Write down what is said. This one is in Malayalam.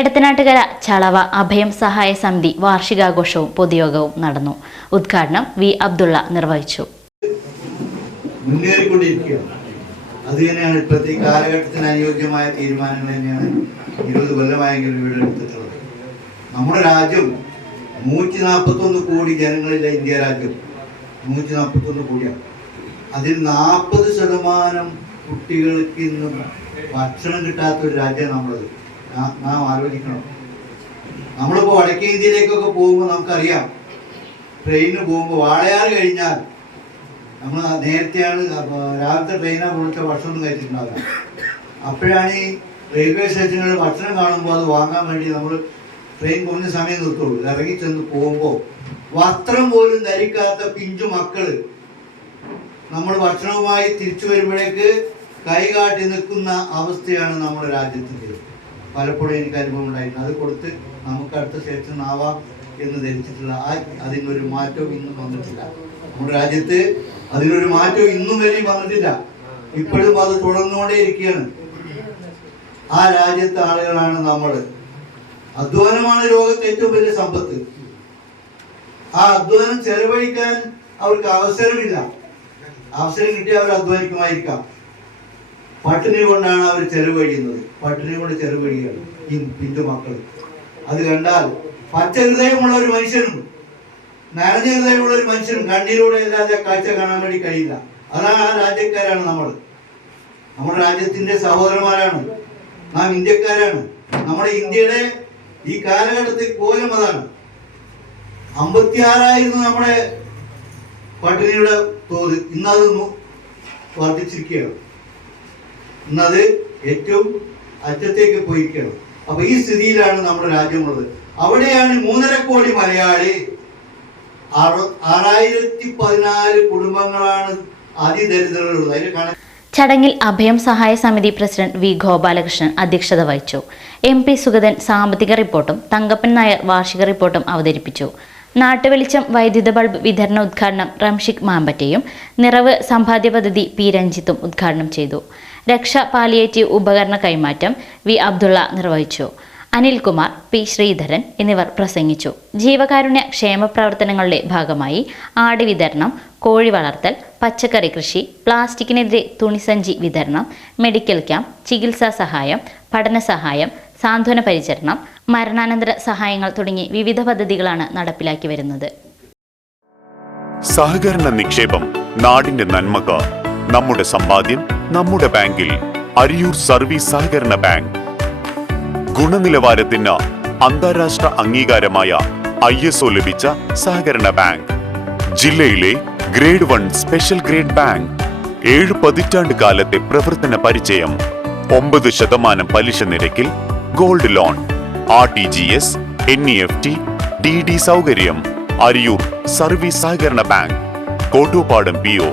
എടത്തനാട്ടുകര ചളവ അഭയം സഹായ സമിതി വാർഷികാഘോഷവും പൊതുയോഗവും നടന്നു. ഉദ്ഘാടനം വി അബ്ദുള്ള നിർവഹിച്ചു. മുന്നേറിക്കൊണ്ടിരിക്കുകയാണ്. അത് തന്നെയാണ് ഇപ്പോഴത്തെ കാലഘട്ടത്തിന് അനുയോജ്യമായ തീരുമാനങ്ങൾ തന്നെയാണ് 20 കൊല്ലമായെങ്കിലും ഇവിടെ എടുത്തിട്ടുള്ളത്. നമ്മുടെ രാജ്യം 141 കോടി ജനങ്ങളില്ല. ഇന്ത്യ രാജ്യം 141 കോടിയാണ്. അതിൽ 40% കുട്ടികൾക്ക് ഇന്ന് ഭക്ഷണം കിട്ടാത്തൊരു രാജ്യമാണ് നമ്മളത്. നാം ആലോചിക്കണം. നമ്മളിപ്പോൾ വടക്കേ ഇന്ത്യയിലേക്കൊക്കെ പോകുമ്പോൾ നമുക്കറിയാം, ട്രെയിനിന് പോകുമ്പോൾ വാളയാർ കഴിഞ്ഞാൽ നമ്മൾ നേരത്തെയാണ് രാവിലത്തെ ട്രെയിനാണ് കുളിച്ച ഭക്ഷണം കഴിച്ചിട്ടുണ്ടാകുക. അപ്പോഴാണ് ഈ റെയിൽവേ സ്റ്റേഷനുകളിൽ ഭക്ഷണം കാണുമ്പോൾ അത് വാങ്ങാൻ വേണ്ടി നമ്മൾ ട്രെയിൻ കുറഞ്ഞ സമയം നിർത്തുള്ളൂ. ഇറങ്ങി ചെന്ന് പോകുമ്പോൾ വസ്ത്രം പോലും ധരിക്കാത്ത പിഞ്ചു മക്കൾ നമ്മൾ ഭക്ഷണവുമായി തിരിച്ചു വരുമ്പോഴേക്ക് കൈകാട്ടി നിൽക്കുന്ന അവസ്ഥയാണ് നമ്മുടെ രാജ്യത്തിൻ്റെ. പലപ്പോഴും എനിക്ക് അനുഭവം ഉണ്ടായിരുന്നു. അത് കൊടുത്ത് നമുക്ക് അടുത്ത സ്റ്റേഷൻ ആവാം എന്ന് ധരിച്ചിട്ടുള്ള അതിനൊരു മാറ്റവും ഇന്നും വന്നിട്ടില്ല. നമ്മുടെ രാജ്യത്ത് അതിനൊരു മാറ്റവും ഇന്നും വരെയും വന്നിട്ടില്ല. ഇപ്പോഴും അത് തുടർന്നുകൊണ്ടേ ഇരിക്കുകയാണ്. ആ രാജ്യത്തെ ആളുകളാണ് നമ്മൾ. അധ്വാനമാണ് ലോകത്തെ ഏറ്റവും വലിയ സമ്പത്ത്. ആ അധ്വാനം ചെലവഴിക്കാൻ അവർക്ക് അവസരമില്ല. അവസരം കിട്ടിയാൽ അവർ അധ്വാനിക്കുമായിരിക്കാം. പട്ടിണി കൊണ്ടാണ് അവർ ചെലവഴിക്കുന്നത്. പട്ടിണി കൊണ്ട് ചെലവഴിക്കുകയാണ് ഈ പിഞ്ചു മക്കൾ. അത് കണ്ടാൽ പച്ച ഹൃദയമുള്ള ഒരു മനുഷ്യനും നനഞ്ഞ ഹൃദയമുള്ള ഒരു മനുഷ്യനും കണ്ണീരോടെ അല്ലാതെ കാഴ്ച കാണാൻ വേണ്ടി കഴിയില്ല. അതാണ് ആ രാജ്യക്കാരാണ് നമ്മൾ. നമ്മുടെ രാജ്യത്തിന്റെ സഹോദരന്മാരാണ് നാം. ഇന്ത്യക്കാരാണ്. നമ്മുടെ ഇന്ത്യയുടെ ഈ കാലഘട്ടത്തിൽ കോലം അതാണ്. 56,000 നമ്മുടെ പട്ടിണിയുടെ തോത്. ഇന്നത് വർദ്ധിച്ചിരിക്കുകയാണ്. ഇന്നത് ഏറ്റവും അറ്റത്തേക്ക് പോയിരിക്കുകയാണ്. അപ്പൊ ഈ സ്ഥിതിയിലാണ് നമ്മുടെ രാജ്യമുള്ളത്. അവിടെയാണ് 3.5 കോടി മലയാളി, 6,014 കുടുംബങ്ങളാണ് അതിദരിദ്രരുള്ളത്. അതിൽ കാണാൻ ചടങ്ങിൽ അഭയം സഹായ സമിതി പ്രസിഡന്റ് വി ഗോപാലകൃഷ്ണൻ അധ്യക്ഷത വഹിച്ചു. MP സുഗതൻ സാമ്പത്തിക റിപ്പോർട്ടും തങ്കപ്പൻ നായർ വാർഷിക റിപ്പോർട്ടും അവതരിപ്പിച്ചു. നാട്ടുവെളിച്ചം വൈദ്യുത ബൾബ് വിതരണ ഉദ്ഘാടനം റംഷിക് മാമ്പറ്റയും നിറവ് സമ്പാദ്യ പദ്ധതി P രഞ്ജിത്തും ഉദ്ഘാടനം ചെയ്തു. രക്ഷ പാലിയേറ്റീവ് ഉപകരണ കൈമാറ്റം വി അബ്ദുള്ള നിർവഹിച്ചു. അനിൽകുമാർ, P ശ്രീധരൻ എന്നിവർ പ്രസംഗിച്ചു. ജീവകാരുണ്യ ക്ഷേമ പ്രവർത്തനങ്ങളുടെ ഭാഗമായി ആട് വിതരണം, കോഴി വളർത്തൽ, പച്ചക്കറി കൃഷി, പ്ലാസ്റ്റിക്കിനെതിരെ തുണിസഞ്ചി വിതരണം, മെഡിക്കൽ ക്യാമ്പ്, ചികിത്സാ സഹായം, പഠന സഹായം, സാന്ത്വന പരിചരണം, മരണാനന്തര സഹായങ്ങൾ തുടങ്ങി വിവിധ പദ്ധതികളാണ് നടപ്പിലാക്കി വരുന്നത്. സഹകരണ നിക്ഷേപം നാടിന്റെ നന്മക്ക്. നമ്മുടെ സമ്പാദ്യം നമ്മുടെ ബാങ്കിൽ. അരിയൂർ സർവീസ് സഹകരണ ബാങ്ക്. ഗുണനിലവാരത്തിന് അന്താരാഷ്ട്ര അംഗീകാരമായ ISO ലഭിച്ച സഹകരണ ബാങ്ക്. ജില്ലയിലെ ഗ്രേഡ് 1 സ്പെഷ്യൽ ഗ്രേഡ് ബാങ്ക്. 7 പതിറ്റാണ്ട് കാലത്തെ പ്രവർത്തന പരിചയം. 9% പലിശ നിരക്കിൽ gold loan, RTGS, NEFT, DD സൗകര്യം. അരിയൂർ സർവീസ് സഹകരണ ബാങ്ക്, കോട്ടൂപ്പാടം PO.